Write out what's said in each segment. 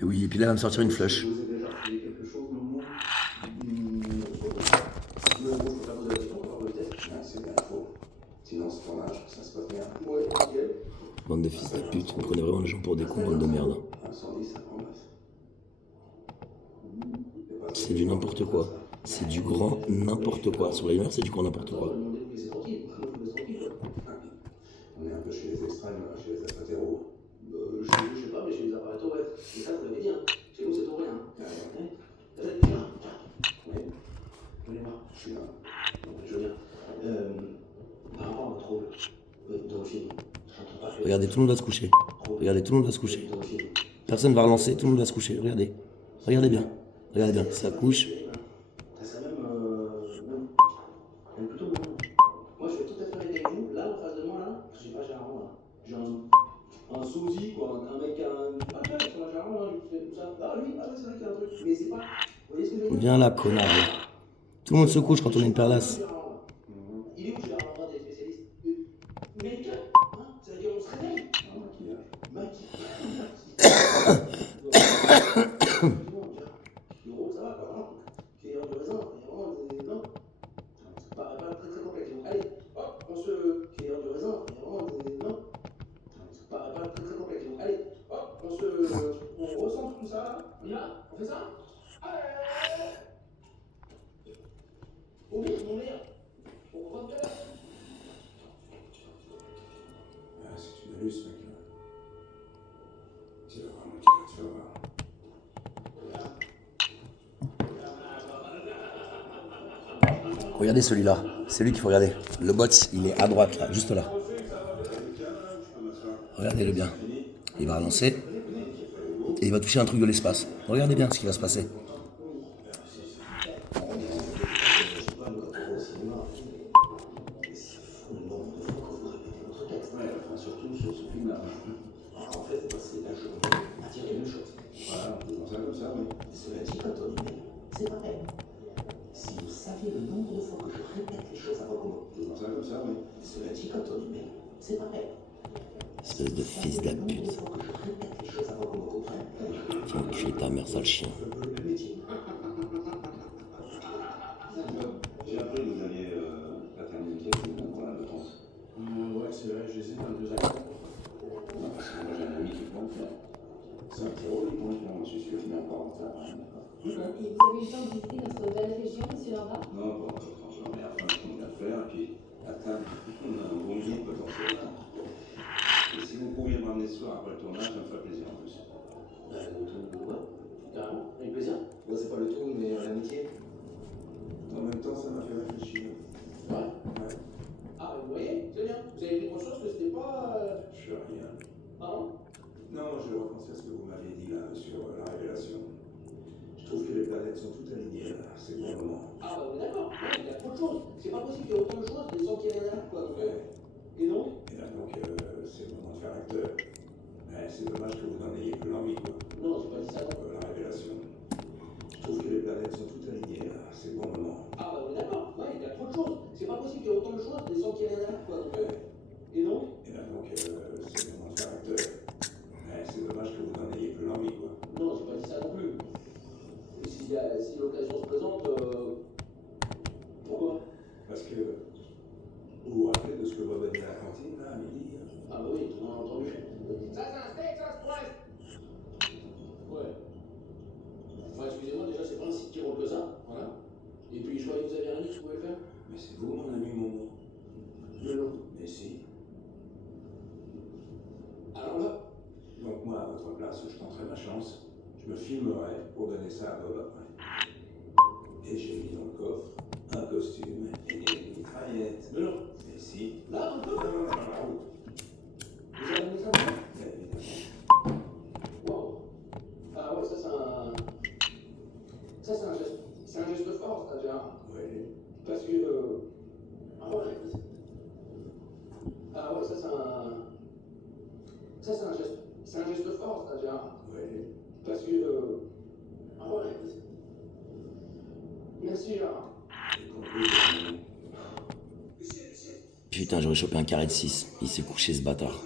Et oui, et puis là, il va me sortir une flush. Je vous ai déjà fait quelque chose, non? Je peux pas poser la question, on va le test. C'est bien, il faut. Sinon, ce tournage, ça se passe bien. Ouais, nickel. Bande de fils de pute, vous prenez vraiment les gens pour des cons, bande de merde. 110, ça progresse. C'est du n'importe quoi. C'est du grand n'importe quoi. Sur la lumière, c'est du grand n'importe quoi. C'est tranquille, on est un peu chez les extrêmes, chez les extraterreaux. Je sais pas, mais chez les apparaîtaux, ouais. C'est ça, vous l'avez dit, hein. Chez nous, c'est tout rien. Tiens. Oui. Venez voir, je suis là. Je viens. Par rapport à votre rôle dans le film, j'entends pas. Regardez, tout le monde va se coucher. Regardez, tout le monde va se coucher. Personne va relancer, tout le monde va se coucher. Regardez. Regardez bien. Regardez bien. Ça couche. Ça même plutôt bon. Moi, je vais tout à fait arrêter avec vous. Là, en face de moi, là, j'ai pas Gérard, là. J'ai un sosie, quoi. Un mec, ah, tiens, sur la Gérard, là, je fais tout ça. Ah, lui, ah, c'est vrai qu'il y a un truc. Mais c'est pas. Vous voyez ce que je veux dire? Viens là, connard. Là. Tout le monde se couche quand on est une perlasse. Il est où Gérard, des spécialistes? Mec, hein? Ça veut dire on se réveille? On recentre tout ça là. On y va? On fait ça? Allez! Oh merde, mon merde! On reprend tout à l'heure. C'est une halluce, mec. Tu vas voir, mec, tu vas voir. Regardez celui-là. C'est lui qu'il faut regarder. Le bot, il est à droite, là, juste là. Regardez-le bien. Il va avancer. Et il va toucher un truc de l'espace. Regardez bien ce qui va se passer. Surtout sur ce film-là. En fait, c'est la chose. Attirer une chose. Voilà, on faisant ça comme ça, oui. Cela dit, quand on y est, c'est pareil. Si vous saviez le nombre de fois que je répète les choses avant qu'on me faisant ça comme ça, oui. Cela dit, quand on y est, c'est pareil. Espèce de fils de pute. Tiens, tu es ta mère, sale chien. J'ai appris que vous alliez la terminer pour la défense. Ouais, c'est vrai, j'hésite un deux actes. Non, parce que moi j'ai un ami qui peut en faire. C'est un petit rôle, moi je suis sûr qu'il n'a pas en faire. Et vous avez eu le temps de visiter notre belle région, monsieur Lambert? Non, bon, franchement, mais enfin, je compte à faire, et puis à table, on a un bon guide potentiel. Et si vous pouviez me ramener ce soir après le tournage, ça me ferait plaisir en plus. Ouais, carrément, avec plaisir. Ouais, c'est pas le tout, mais l'amitié. En même temps, ça m'a fait réfléchir. Ouais. Ah, vous voyez, c'est bien. Vous avez dit autre chose que c'était pas. Je fais rien. Pardon? Non, je repensais à ce que vous m'aviez dit là sur la révélation. Je trouve que les planètes sont toutes alignées là, c'est bon moment. Ah, bah, d'accord. Ouais, il y a trop de choses. C'est pas possible qu'il y ait autant de choses, mais sans qu'il y ait rien à quoi. Donc, et donc? Et là donc, c'est le moment de faire acteur. Mais c'est dommage que vous n'en ayez plus l'envie quoi. Non, j'ai pas dit ça. La révélation. Je trouve que les planètes sont toutes alignées là, c'est le bon moment. Ah, bah, d'accord. Ouais, il y a trop de choses. C'est pas possible qu'il y ait autant de choses, mais sans qu'il y ait rien à quoi. Donc, et donc? Et là donc, c'est le moment de faire acteur. Mais c'est dommage que vous n'en ayez plus l'envie quoi. Non, j'ai pas dit ça non plus. Et si l'occasion se présente, pourquoi? Parce que vous vous rappelez de ce que Bob a dit à la cantine là, à midi? Ah, bah oui, tout le monde a entendu. Ça, c'est un steak, ça se presse. Ouais. Enfin, excusez-moi, déjà, c'est pas un si petit rôle que ça. Voilà. Et puis, je croyais que vous aviez rien dit que je pouvais le faire. Mais c'est vous mon ami Momo. Mais non. Mais si. Alors là, Donc moi, à votre place, je tenterai ma chance. Je me filmerai pour donner ça à Bob après. Et j'ai mis dans le coffre un costume et des mitraillettes. mais non. Mais si. Là, on peut. Non, non, non, non, Vous avez mis ça dedans? bien évidemment. Waouh. Ah ouais, ça, c'est un. Ça, c'est un geste. C'est un geste fort, ça, Gérard. Oui. Parce que. Ah ouais. Ah ouais, ça, c'est un. Ça, c'est un geste. C'est un geste fort, ça, Gérard. Oui. Parce que. Ah ouais. Merci, Gérard. J'ai compris. Putain, j'aurais chopé un carré de 6. Il s'est couché ce bâtard.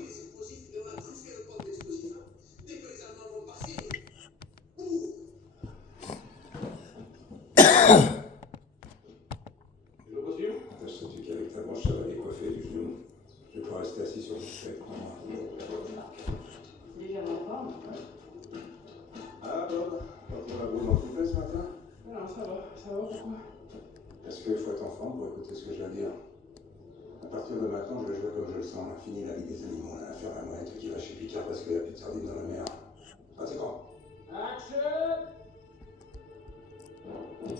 Parce qu'il faut être en forme pour écouter ce que je viens de dire. À partir de maintenant, je vais jouer comme je le sens. On a fini la vie des animaux. On a affaire à la mouette qui va chez Picard parce qu'il n'y a plus de sardines dans la mer. Pratiquement. Action! Ça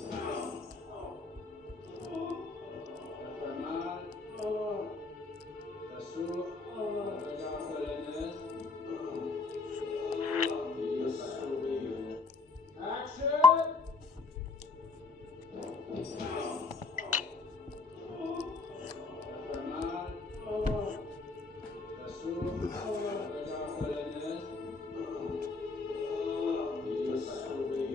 fait mal. Ça souffre. Regarde un peu la neige. Il sourit. Action! Ça fait mal. Ça souffre. Regarde un peu la neige. Il sourit.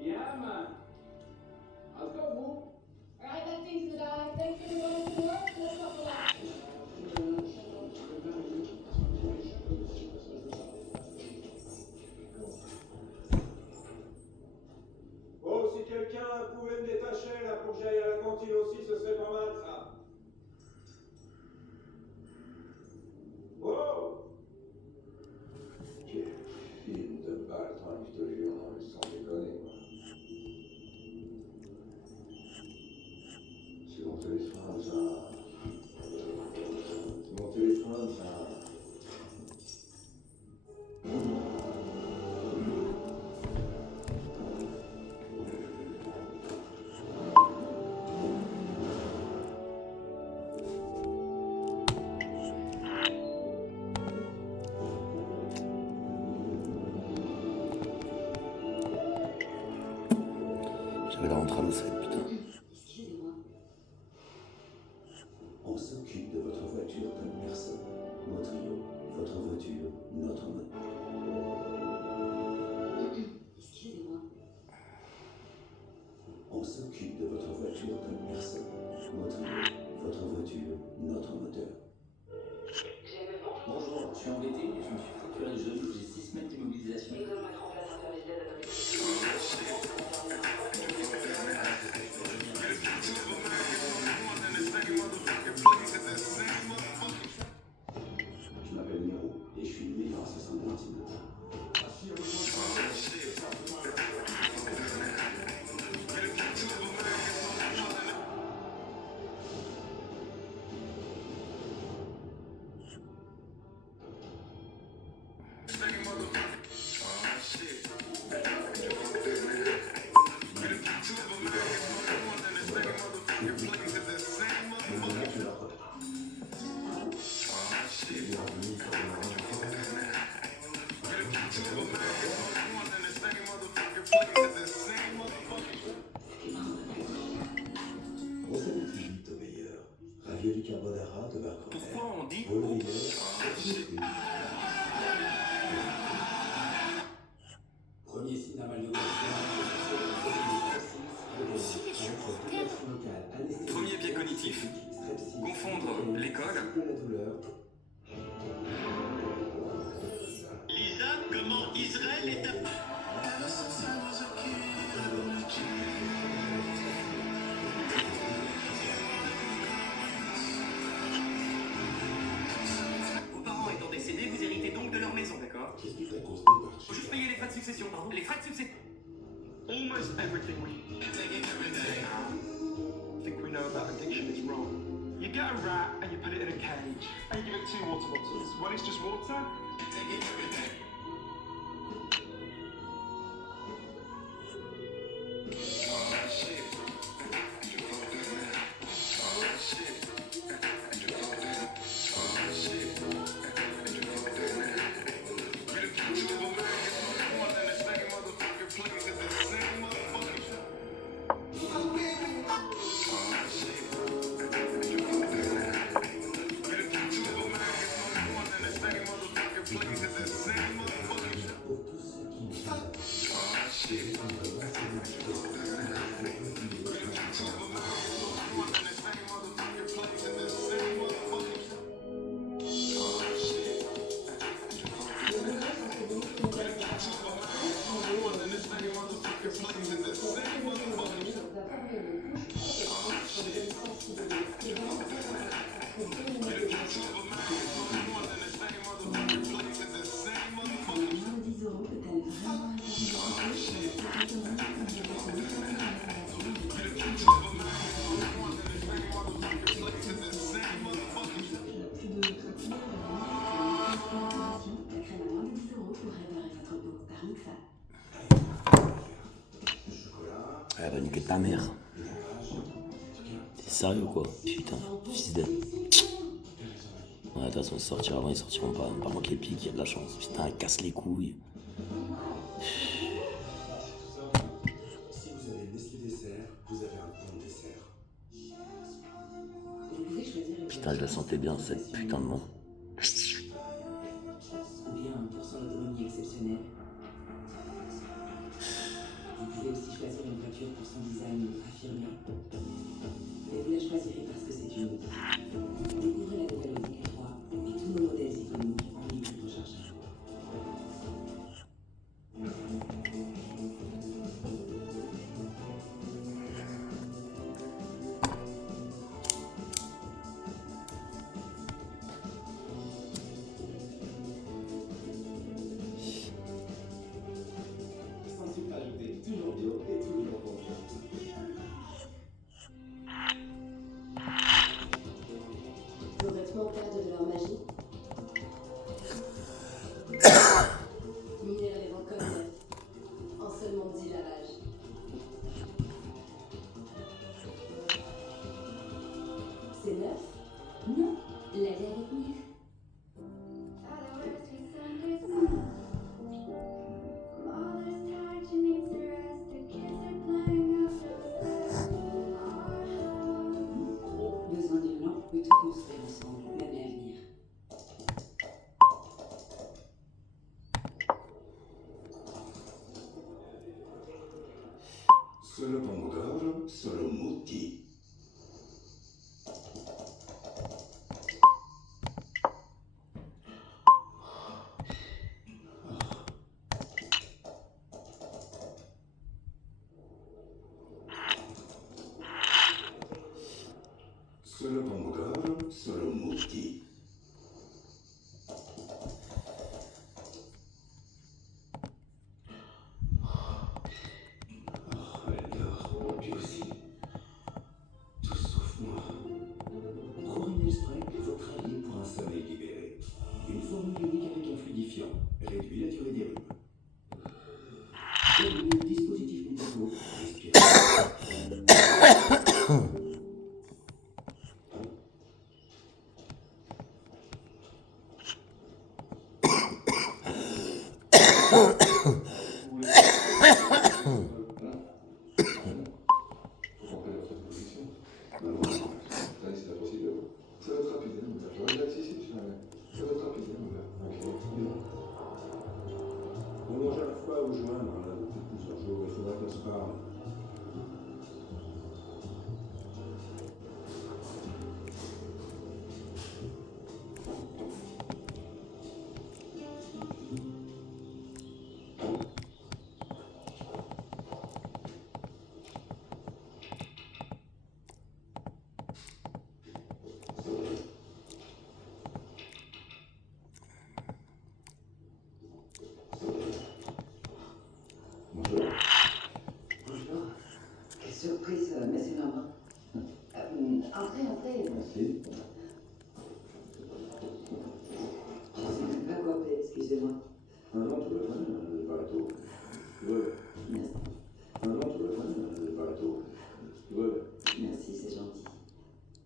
Yeah, man. Let's go, boo. Alright, that seems to die. Thanks for going to work. Let's not relax. Oh, si quelqu'un pouvait me détacher là pour que j'aille à la cantine aussi, ce serait pas mal ça. Wow! Quel film de baltringue, je te jure, non mais sans déconner quoi. C'est mon téléphone ça. C'est mon téléphone ça. J'avais la rentrée à l'osseille, putain. Excusez-moi. On s'occupe de votre voiture comme personne. Montrio, votre voiture, notre moteur. Excusez-moi. On s'occupe de votre voiture comme personne. Montrio, votre voiture, notre moteur. Bonjour, je suis embêté, je me suis fracturé le genou, j'ai 6 semaines d'immobilisation. Ils veulent mettre en place un service d'aide à domicile. Je m'appelle Nero et je suis le meilleur assassin de l'Antine. Recette de frigide au meilleur. Ravioli carbonara de Marc Robert. Pourquoi on dit Au meilleur. Premier cinéma Premier biais cognitif. Confondre l'école. Lisa, comment Israël est à... Vos parents étant décédés, vous héritez donc de leur maison, d'accord? Qu'est-ce qui t'a causé Faut juste payer les frais de succession, pardon. Les frais de succession. Almost everything we think we know about addiction is wrong. You get a rat and you put it in a cage and you give it 2 water bottles. One is just water. Vous Elle va niquer ta mère. T'es sérieux quoi? Putain, fils de... Ouais, de toute façon, ils sortiront, ils sortiront pas. Par contre, les pics, il y a de la chance. Putain, elle casse les couilles. Si vous avez Nestlé dessert, vous avez un bon dessert. Vous pouvez choisir une Putain, je la sentais bien, cette putain de nom. ou bien pour son autonomie exceptionnelle. Vous pouvez aussi choisir une voiture pour son design affirmé. Et vous la choisirez parce que c'est unique. Découvrez la nouvelle Audi Q3 et tous nos modèles économiques en libre rechargeable. Sans sucre ajouté, toujours bio et toujours bon. Vos vêtements perdent de leur magie. Minéralisez encore neuf. En seulement 10 lavages. C'est neuf? Non, lavez avec Nif. Besoin d'une lampe peut tout construire ensemble, même l'avenir. Solo pomodoro, solo mutti. Solo pomodoro, solo mutti. Elle dort, lui aussi. Tous sauf moi. Corinne Spray, votre allié pour un sommeil libéré. Une formule unique avec un fluidifiant. Réduit la durée des rhumes. Bienvenue, dispositif Mutato. Respirez. Ça va être rapide, hein, je regarde ici, ça va être rapide, On mange à la fois au joindre, là, depuis plusieurs jours. Il faudra qu'on se parle. Bonjour. Quelle surprise, monsieur Lambert. Entrez. Merci. Je ne suis pas coiffée, excusez-moi. Non, tout va bien, pas à tout. Ouais. Merci. Non, tout va bien, pas à tout. Ouais. Merci, c'est gentil.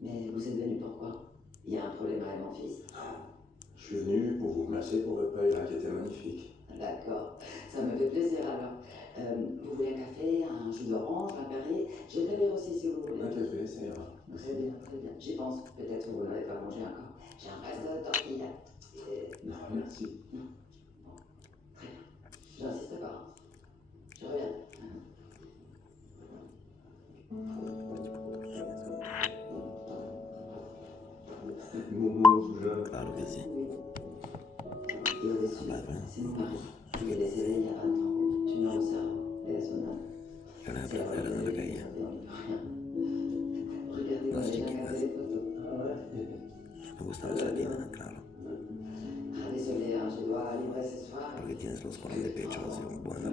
Mais vous êtes venu pourquoi? Il y a un problème avec mon fils? Je suis venu pour vous remercier pour votre paille, qui était magnifique. D'accord, ça me fait plaisir alors. Vous voulez un café, un jus d'orange, un carré? J'ai le verre aussi si vous voulez. Un café, ça ira. Très bien, très bien. J'y pense, peut-être que vous n'avez pas mangé encore. J'ai un reste de tortilla. Non, merci. Non. Bon, très bien. J'insiste pas. Je reviens. Momo, tout jeune. Claro que sí. Et au-dessus, Bah, ouais. c'est mon mari. Je l'ai décédé il y a 20 ans. Tumeur au cerveau. Et à son âme. Yo la plata no la caía. Regardez, No moi sé j'ai qué regardé más. les photos. Me gustan las latinas, claro. Ah, désolé, hein, je dois livrer ce soir. Porque tienes los colores de pecho así, buena.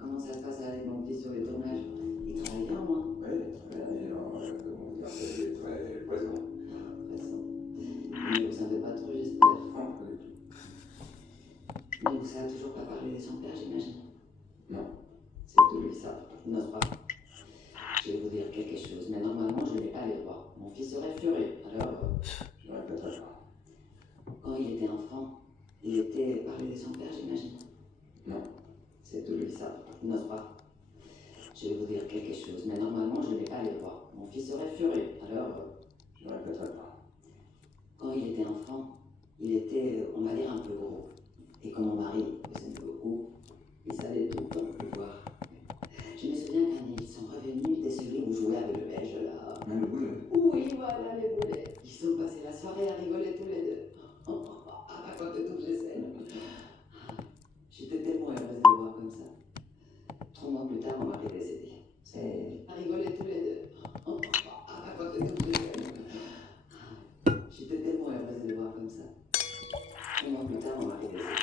Comment ça se passe avec mon fils sur les tournages? Il travaille bien, moi. Oui, très bien, comment dire, c'est très présent. Mais vous savez pas trop, j'espère. Non, pas du tout. Mais vous savez toujours pas parler de son père, j'imagine. Non. C'est tout lui ça. Il n'ose pas. Je vais vous dire quelque chose, mais normalement je ne vais pas aller voir. Mon fils serait furieux. Alors, Je répéterai pas. quand il était enfant, il était parlé de son père, j'imagine. Non. C'est tout lui ça. Il n'ose pas. Je vais vous dire quelque chose, mais normalement je ne vais pas aller voir. Mon fils serait furieux. Alors, Je répéterai pas. quand il était enfant, il était, on va dire, un peu gros. Et quand mon mari vous aime beaucoup, il savait tout le temps le voir. Je me souviens quand ils sont revenus, désolés, vous jouez avec le belge là. Le boulet. Oui, voilà les boulets. Ils sont passés la soirée à rigoler tous les deux. À raconter toutes les scènes. J'étais tellement heureuse de les voir comme ça. 3 mois plus tard, mon mari est décédé. C'est à rigoler tous les deux. À raconter toutes les scènes. J'étais tellement heureuse de les voir comme ça. 3 mois plus tard, mon mari est décédé.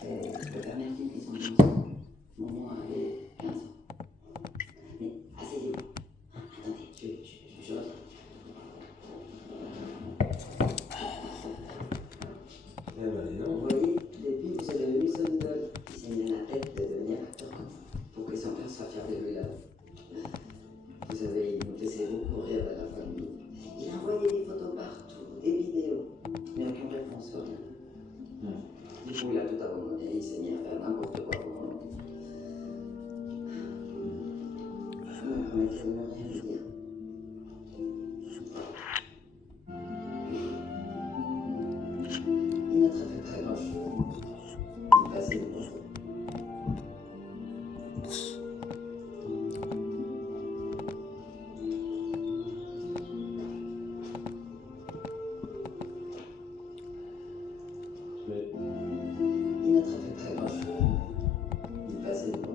C'est le dernier film qu'ils sont venus ensemble. Maman avait 15 ans. Mais asseyez-vous. Attendez, je reviens. Eh ben, dis donc. Vous voyez, depuis vous êtes devenu son idole. Il s'est mis dans la tête de devenir acteur comme vous, pour que son père soit fier de lui là. Vous savez, il nous faisait beaucoup rire à la famille. Il envoyait des photos partout, des vidéos, mais aucune réponse, rien. Du coup, il a tout abandonné, il s'est mis à faire n'importe quoi pour moi. Mais je ne veux rien lui dire. Il n'a très fait très grand-chose. Il passait de bonjour. Il n'a très fait très grand-chose. Il passait de bonjour.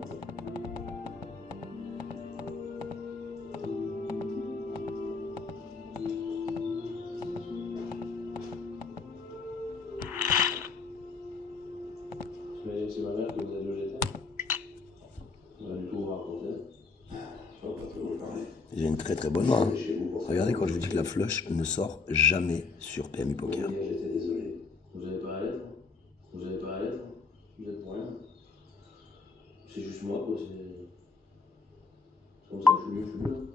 C'est ma mère qui vous a dit où j'étais. On va du tout vous raconter. Je vois pas trop où parler. J'ai une très très bonne main. Hein. Regardez quand je vous dis que la flush ne sort jamais sur PMU Poker. J'étais désolé. Vous avez pas la lettre? Vous avez pas la lettre? Vous êtes pour rien? C'est juste moi, quoi. C'est comme ça, je suis mieux.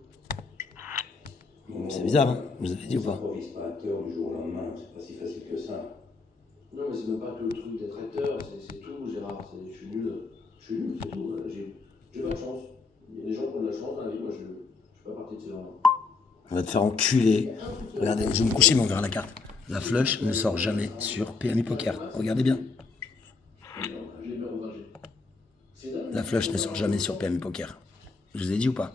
C'est bizarre, hein? Vous avez dit ou pas? Improvise pas acteur du jour au lendemain, c'est pas si facile que ça. Non, mais c'est même pas que le truc d'être acteur, c'est tout, Gérard. Je suis nul, c'est tout. J'ai pas de chance. Il y a des gens qui ont de la chance dans la vie, moi je suis pas partie de ces gens-là. On va te faire enculer. Regardez, je vais me coucher mais on verra la carte. La flush ne sort jamais sur PMU Poker. Regardez bien. La flush ne sort jamais sur PMU Poker. Je vous ai dit ou pas?